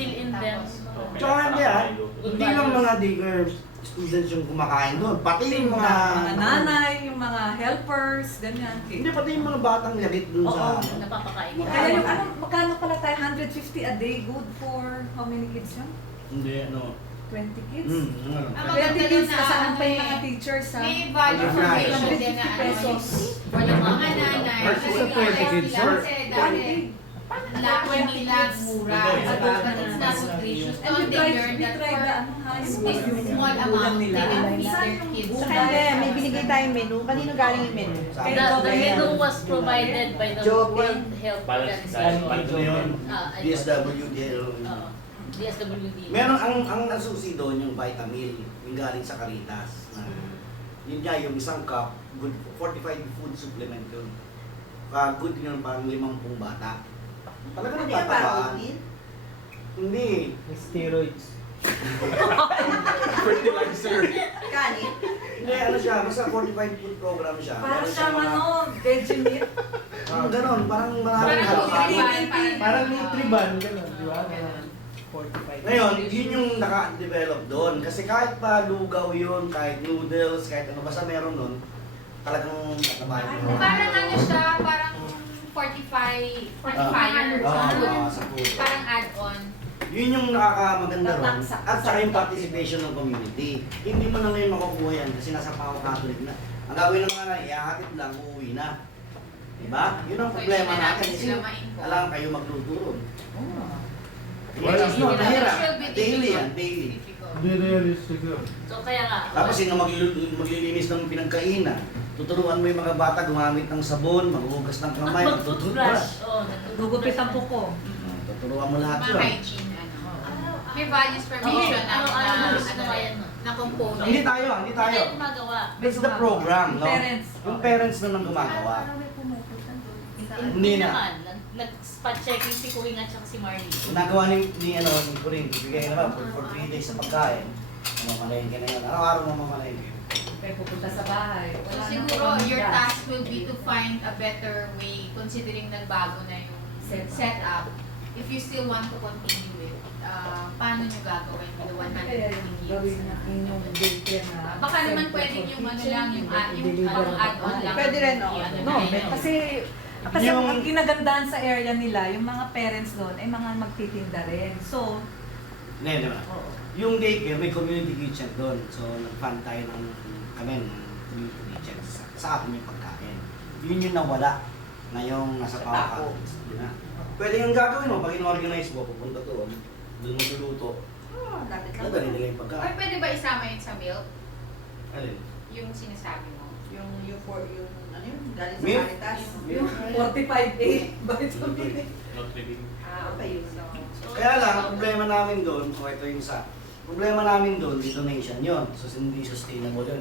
instill in them. Tsaka hindi lang mga digger students yung kumakain doon, pati yung mga nanay, yung mga helpers, ganyan. Hindi, pati yung mga batang labit doon sa Oo, napapakain. Kaya yung ano, magkano pala tayo? 150 a day, good for how many kids yun? Hindi, 20 kids? ano. Ang 20 maganda kids, na kasama pa yung ano mga eh, teachers ha? may value formation din 150 na ano pesos. For the mga mga nanay. Versus Kasi sa 20 kids, sila, or kasi dati, laki nila mura. Diba? But it's not nutritious. And So we they tried, learn we that tried for the ano ha, this yung small amount, they can feed their kids. Sa kanya, may binigay tayong menu. Kanino galing yung menu? The menu was provided by the World Health Organization. Ito yun, DSWD. Oo, DSWD. Meron ang nasusi doon yung Vitamil, yung galing sa Caritas. Yun nga, yung isang cup, good fortified food supplement yun. Good yun, parang 50 bata. Talaga Ano yung nagtatabaan. protein? Hindi. steroids. Fertilizer. Kanin? Hindi, ano siya, basta fortified food program siya. Parang Meron siyang siyang mga- ano, veggie meat. Ganon, parang maraming Parang halo-halo. Parang Nutriban, gano'n, di ba? 45. Ngayon, yun yung naka-develop doon. Kasi kahit pa lugaw yun, kahit noodles, kahit ano, basta meron nun, talagang katabayan mo. Parang ano siya, parang fortifier Sa food. Parang add-on. Yun yung nakakamaganda ron. Tatak- At saka yung participation ng community. Hindi mo na ngayon makukuha yan kasi nasa Pao Catholic na. Ang gagawin ng mga na, ihahatid lang, uuwi na. Diba? Yun ang problema natin. Kasi alam kayo magtuturo. Wala It's not mahirap. It should be Daily yan, difficult. daily. Hindi realistic yun. So kaya nga, Tapos yung maglilinis ng pinagkainan, tuturuan mo yung mga bata gumamit ng sabon, maghuhugas ng kamay, magtututbrush. Oo, Gugupit ang kuko. Tuturuan mo lahat Mga yun. hygiene, ano. May values formation na gusto ko yan. na component. Hindi tayo. Hindi tayo gumagawa. It's the program, no? Parents. Yung parents na nang gumagawa. Hindi na. naman. Nag-spot checking si Kuwing at saka si Marley. Ginagawa ni Corinne, bigay na ba for 3 days sa pagkain. Mamamalengke na yun. Araw-araw mamamalengke. Kaya pupunta sa bahay. So Wala siguro na your gas. task will be to find a better way considering nagbago na yung setup. If you still want to continue it, paano nyo gagawin with the 150 Gawin kids? na inyong daycare na. Baka naman pwedeng yung ano lang, yung add-on lang. Pwede rin, no? Yung ano No, na yun. kasi Yung- ang kinagandahan sa area nila, yung mga parents doon ay mga magtitinda rin. So, Hindi, di ba? oo. Yung daycare, may community kitchen doon. So, nag-fund tayo ng community kitchen. Sa akin yung pagkain. Yun yung nawala ngayong nasa Sa Pao. Taco. Pwede yung gagawin mo, pag in-organize mo, pupunta doon, doon mo luluto. Oh, lapit lang. Nadali nila yung Or pagkain. pwede ba isama yun sa milk? Alin? Yung sinasabi mo? Yung ano yun, galing sa Milk? Caritas. Yung 45A, vitamin A. Okay yun. Kaya lang, ang problema namin doon, ito yung isa, problema namin doon, donation yun. So, hindi sustainable yun.